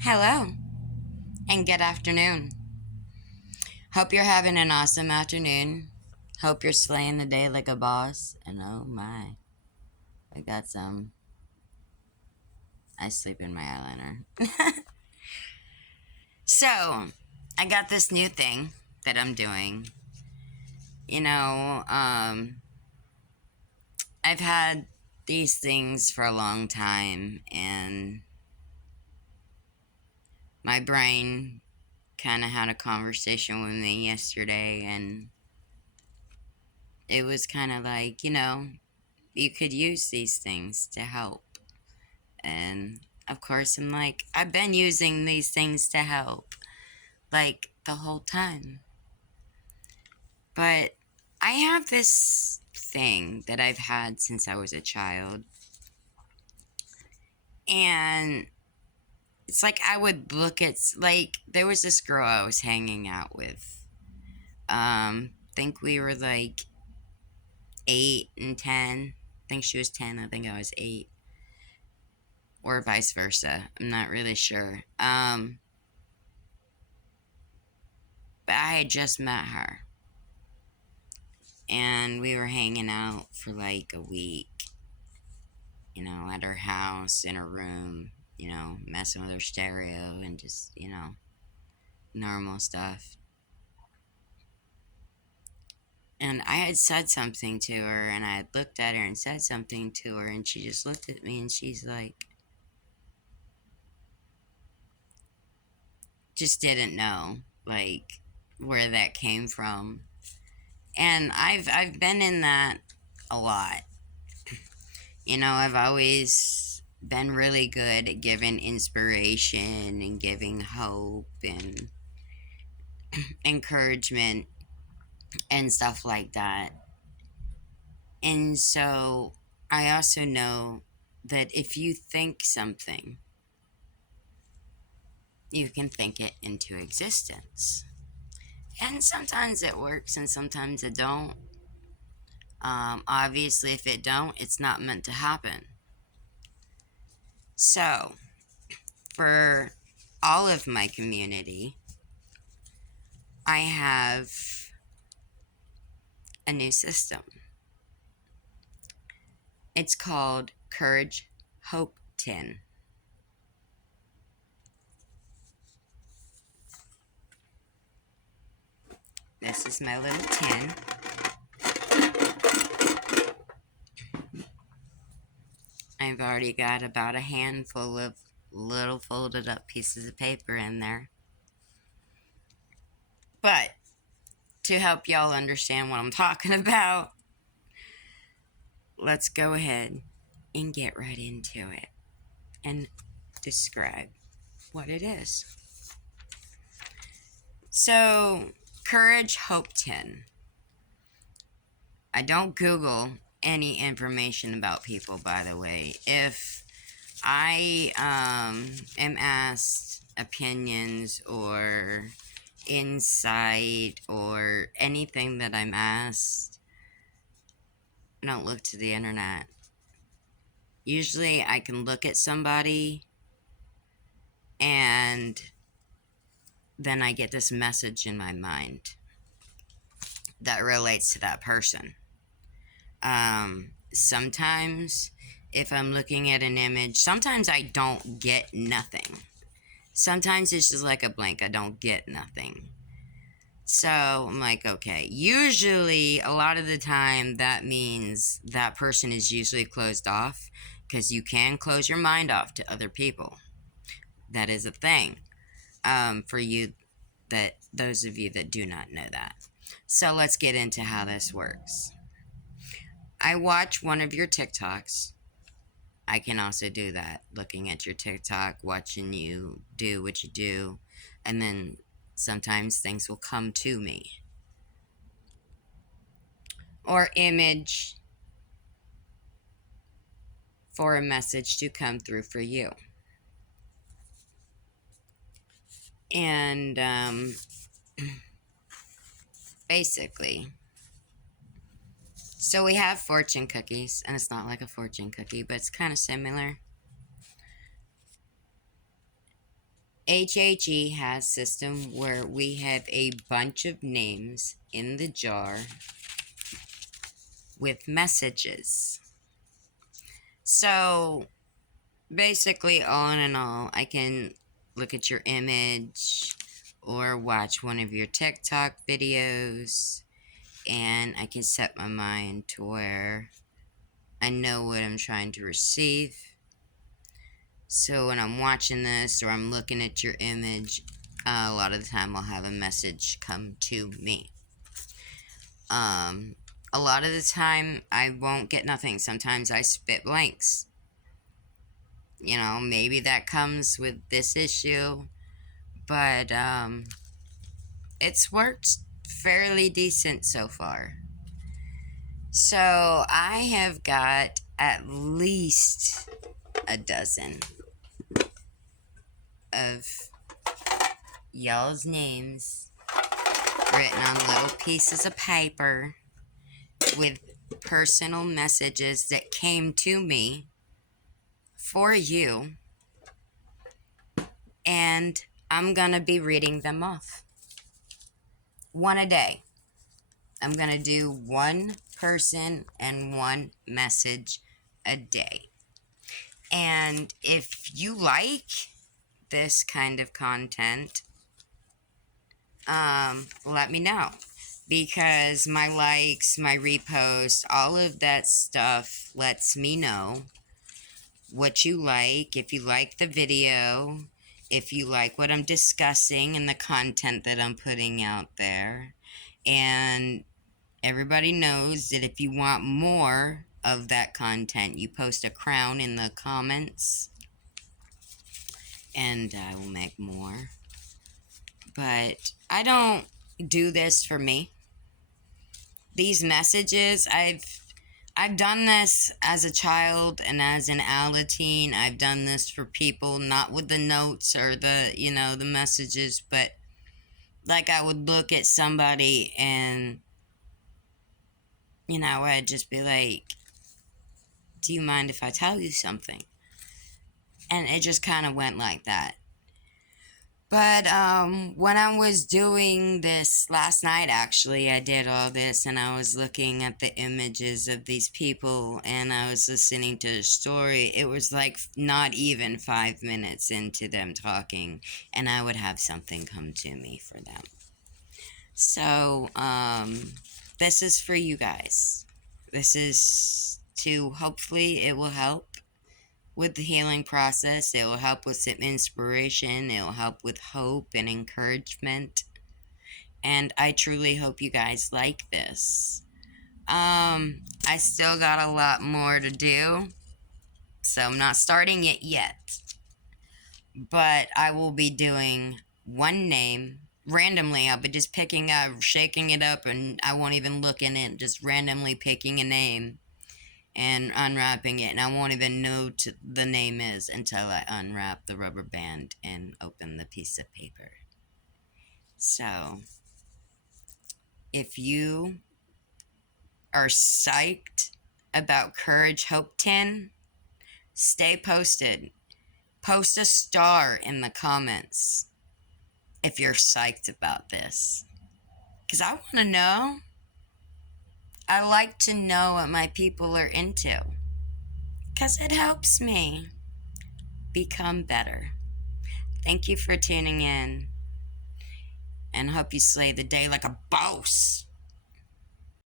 Hello and good afternoon. Hope you're having an awesome afternoon. Hope you're slaying the day like a boss. And oh my, I got some. I sleep in my eyeliner. So, I got this new thing that I'm doing. You know, I've had these things for a long time, and my brain kind of had a conversation with me yesterday, and it was kind of like, you could use these things to help. And of course, I'm like, I've been using these things to help, like, the whole time. But I have this thing that I've had since I was a child. And it's like I would look at, like, there was this girl I was hanging out with. Think we were like 8 and 10. I think she was 10. I think I was 8. Or vice versa. I'm not really sure. But I had just met her. And we were hanging out for like a week, at her house, in her room, messing with her stereo and just, normal stuff. And I had said something to her, and I had looked at her and said something to her, and she just looked at me and she's like, just didn't know, like, where that came from. And I've been in that a lot. I've always been really good at giving inspiration and giving hope and encouragement and stuff like that. And so I also know that if you think something, you can think it into existence. And sometimes it works and sometimes it don't. Obviously, if it don't, it's not meant to happen. So, for all of my community, I have a new system. It's called Courage Hope Tin. This is my little tin. I've already got about a handful of little folded up pieces of paper in there. But to help y'all understand what I'm talking about, let's go ahead and get right into it and describe what it is. So, Courage Hope Tin. I don't Google any information about people, by the way. If I am asked opinions or insight or anything that I'm asked, I don't look to the internet. Usually I can look at somebody and then I get this message in my mind that relates to that person. Sometimes if I'm looking at an image, sometimes I don't get nothing. Sometimes it's just like a blank. I don't get nothing. So I'm like, okay. Usually, a lot of the time, that means that person is usually closed off because you can close your mind off to other people. That is a thing for you, that those of you that do not know that. So let's get into how this works. I watch one of your TikToks. I can also do that, looking at your TikTok, watching you do what you do, and then sometimes things will come to me. Or image for a message to come through for you. And basically, so we have fortune cookies, and it's not like a fortune cookie, but it's kind of similar. HHE has a system where we have a bunch of names in the jar with messages. So basically, all in all, I can look at your image or watch one of your TikTok videos, and I can set my mind to where I know what I'm trying to receive. So when I'm watching this or I'm looking at your image, a lot of the time I'll have a message come to me. A lot of the time I won't get nothing. Sometimes I spit blanks. You know, maybe that comes with this issue, but it's worked fairly decent so far. So I have got at least a dozen of y'all's names written on little pieces of paper with personal messages that came to me for you, and I'm gonna be reading them off. One a day. I'm gonna do one person and one message a day. And if you like this kind of content, let me know, because my likes, my reposts, all of that stuff lets me know what you like, if you like the video, if you like what I'm discussing and the content that I'm putting out there. And everybody knows that if you want more of that content, you post a crown in the comments and I will make more. But I don't do this for me. These messages, I've done this as a child and as an adult teen. I've done this for people, not with the notes or the, the messages, but like I would look at somebody and, I'd just be like, do you mind if I tell you something? And it just kind of went like that. But when I was doing this last night, actually, I did all this and I was looking at the images of these people and I was listening to the story. It was like not even 5 minutes into them talking, and I would have something come to me for them. So this is for you guys. This is to, hopefully it will help with the healing process. It will help with some inspiration. It will help with hope and encouragement. And I truly hope you guys like this. I still got a lot more to do, so I'm not starting it yet. But I will be doing one name randomly. I'll be just picking up, shaking it up, and I won't even look in it, just randomly picking a name and unwrapping it, and I won't even know what the name is until I unwrap the rubber band and open the piece of paper. So, if you are psyched about Courage Hope 10, stay posted. Post a star in the comments if you're psyched about this, because I want to know. I like to know what my people are into, because it helps me become better. Thank you for tuning in, and hope you slay the day like a boss.